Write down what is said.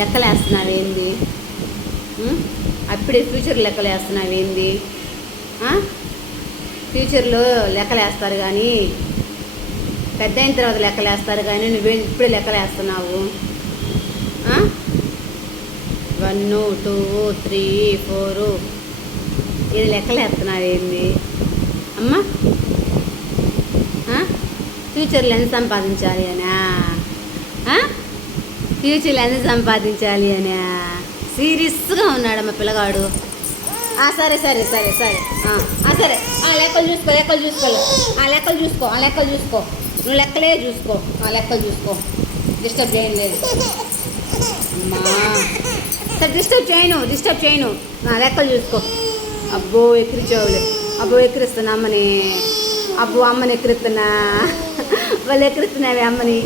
లెక్కలు వేస్తున్నావు ఏంది? అప్పుడే ఫ్యూచర్ లెక్కలు వేస్తున్నావు ఏంది? ఫ్యూచర్లో లెక్కలు వేస్తారు కానీ, పెద్ద అయిన తర్వాత లెక్కలు వేస్తారు కానీ నువ్వే ఇప్పుడే లెక్కలు వేస్తున్నావు. 1 2 3 4 ఇది లెక్కలు వేస్తున్నావు ఏంది అమ్మ? ఫ్యూచర్లో ఎంత సంపాదించాలి అనా? ఫ్యూచర్లో ఎంత సంపాదించాలి అనా? సీరియస్గా ఉన్నాడమ్మ పిల్లగాడు. సరే సరే సరే సరే సరే లెక్కలు చూసుకో. నువ్వు లెక్కలే చూసుకో, లెక్కలు చూసుకో. డిస్టర్బ్ చేయను లేదు అమ్మా. సరే డిస్టర్బ్ చేయను. లెక్కలు చూసుకో. అబ్బో ఎక్కిరిచేవాళ్ళు. అబ్బో ఎక్కిరిస్తున్నా అమ్మని. అమ్మని ఎక్కిరిస్తున్నా. వాళ్ళు ఎక్కిరిస్తున్నావే అమ్మని.